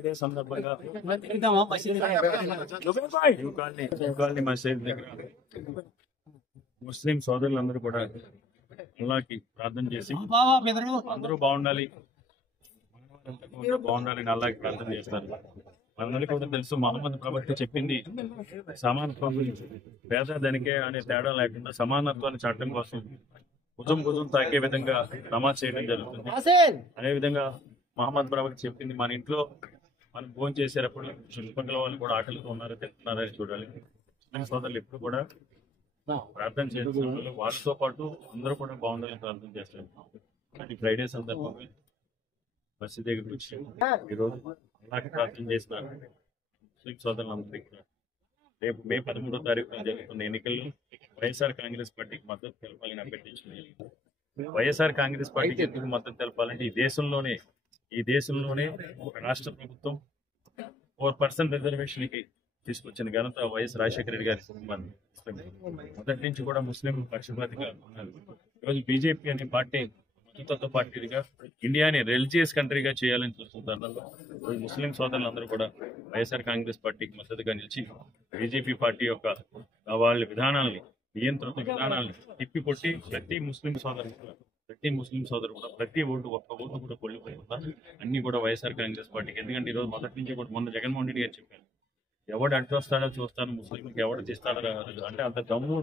ఇదే సందర్భంగా మసీద్ దగ్గర ముస్లిం సోదరులందరూ కూడా అల్లాహ్కి ప్రార్థన చేసి అందరూ బాగుండాలి, బాగుండాలని అల్లాహ్కి ప్రార్థన చేస్తారు. మనందరికీ కూడా తెలుసు, మహమ్మద్ ప్రవక్త చెప్పింది సమానత్వం గురించి. పేద ధనికే అనే తేడా లేకుండా సమానత్వాన్ని చాటడం కోసం భుజం తాకే విధంగా నమాజ్ చేయడం జరుగుతుంది. అదేవిధంగా మహమ్మద్ ప్రవక్త చెప్పింది, మన ఇంట్లో మనం భోజనం చేసేటప్పుడు చుట్టుపక్కల వాళ్ళు కూడా ఆకలితో ఉన్నారో తింటున్నారని చూడాలి. ముస్లిం సోదరులు ఎప్పుడు కూడా ప్రార్థన చేస్తున్నారు, వాళ్ళతో పాటు అందరూ కూడా బాగుండాలని ప్రార్థన చేస్తారు. అది ఫ్రైడే సందర్భంగా మసీద్ దగ్గరికి వచ్చి ఈరోజు అల్లాహ్కి ప్రార్థన చేసిన ముస్లిం సోదరులందరికీ కూడా రేపు మే 13వ తారీఖున జరుగుతున్న ఎన్నికల్లో వైఎస్ఆర్ కాంగ్రెస్ పార్టీకి మద్దతు తెలపాలని అభ్యర్థించింది. వైఎస్ఆర్ కాంగ్రెస్ పార్టీకి ఎందుకు మద్దతు తెలపాలంటే ఈ దేశంలోనే ఒక రాష్ట్ర ప్రభుత్వం 4% రిజర్వేషన్ కి తీసుకొచ్చిన ఘనత వైఎస్ రాజశేఖర రెడ్డి గారి కుటుంబాన్ని. మొదటి నుంచి కూడా ముస్లిం పక్షపాతిగా ఉన్నారు. ఈరోజు బీజేపీ అనే పార్టీ మతతత్వ పార్టీగా ఇండియాని రిలీజియస్ కంట్రీగా చేయాలని చూస్తున్నారు. ముస్లిం సోదరులందరూ కూడా వైఎస్ఆర్ కాంగ్రెస్ పార్టీకి మద్దతుగా నిలిచి బీజేపీ పార్టీ యొక్క వాళ్ళ విధానాలని, నియంత్రిత విధానాలను తిప్పికొట్టి ప్రతి ముస్లిం సోదరు కూడా ప్రతి ఒక్క ఓటు కూడా కొల్లిపోకుండా అన్ని కూడా వైఎస్ఆర్ కాంగ్రెస్ పార్టీకి. ఎందుకంటే ఈరోజు మొదటి నుంచి కూడా మొన్న జగన్మోహన్ రెడ్డి గారు చెప్పారు, ఎవడు అడ్డు వస్తాడో చూస్తాను, ముస్లింకి ఎవడు తీస్తాడో అంటే అంత దమ్ము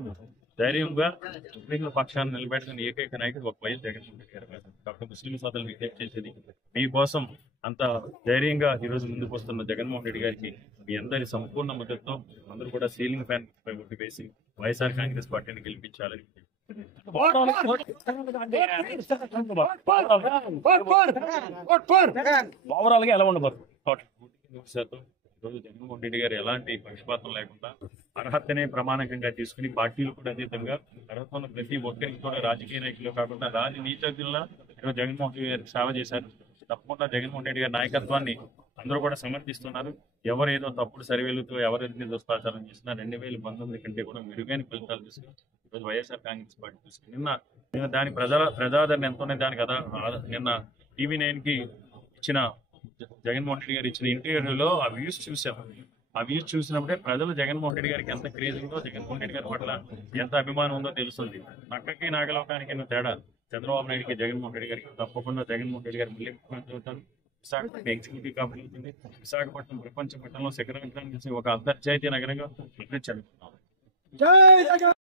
ధైర్యంగా ముస్లింల పక్షాన్ని నిలబెట్టుకుని ఏకైక నాయకుడు ఒక వైఎస్ జగన్మోహన్ రెడ్డి గారు. కాబట్టి ముస్లిం సోదరులు విజ్ఞప్తి చేసేది, మీకోసం అంత ధైర్యంగా ఈరోజు ముందుకు వస్తున్న జగన్మోహన్ రెడ్డి గారికి మీ అందరి సంపూర్ణ మద్దతుతో అందరూ కూడా సీలింగ్ ఫ్యాన్ పై ఓటు వేసి వైఎస్ఆర్ కాంగ్రెస్ పార్టీని గెలిపించాలని. ఓవరాల్ గా ఎలా ఉండబోతుంది? ఈరోజు జగన్మోహన్ రెడ్డి గారు ఎలాంటి పక్షపాతం లేకుండా అర్హతనే ప్రమాణకంగా తీసుకుని పార్టీలు కూడా అతీతంగా అర్హత ఉన్న ప్రతి ఒక్కరికి కూడా రాజకీయ నాయకులు కాకుండా నీతిజ్ఞుల్లా ఈరోజు జగన్మోహన్ రెడ్డి గారికి సేవ చేశారు. తప్పకుండా జగన్మోహన్ రెడ్డి గారి నాయకత్వాన్ని అందరూ కూడా సమర్థిస్తున్నారు. ఎవరు ఏదో తప్పుడు సర్వేలతో ఎవరైతే దుష్ప్రచారం చేసినా 2019 కంటే కూడా మెరుగైన ఫలితాలు తీసుకుని ఈరోజు వైఎస్ఆర్ కాంగ్రెస్ పార్టీ తీసుకుని నిన్న దాని ప్రజాదరణ ఎంత ఉన్నాయి దాని కదా. నిన్న TV9కి ఇచ్చిన జగన్మోహన్ రెడ్డి గారు ఇచ్చిన ఇంటర్వ్యూలో ఆ వ్యూస్ చూసాము. ఆ వ్యూస్ చూసినప్పుడే ప్రజలు జగన్మోహన్ రెడ్డి గారికి ఎంత క్రేజ్ ఉందో, జగన్మోహన్ రెడ్డి గారి పట్ల ఎంత అభిమానం ఉందో తెలుస్తుంది. నక్కకి నాగలోకానికి ఎన్నో తేడా చంద్రబాబు నాయుడికి జగన్మోహన్ రెడ్డి గారికి. తప్పకుండా జగన్మోహన్ రెడ్డి గారు మళ్ళీ ముఖ్యమంత్రి అవుతారు. విశాఖపట్నం ఎగ్జిక్యూటివ్ క్యాపిటల్ అవుతుంది. విశాఖపట్నం ప్రపంచ పట్టణంలో శిఖరాగ్రాన్ని ఒక అంతర్జాతీయ నగరంగా ప్రకటించారు.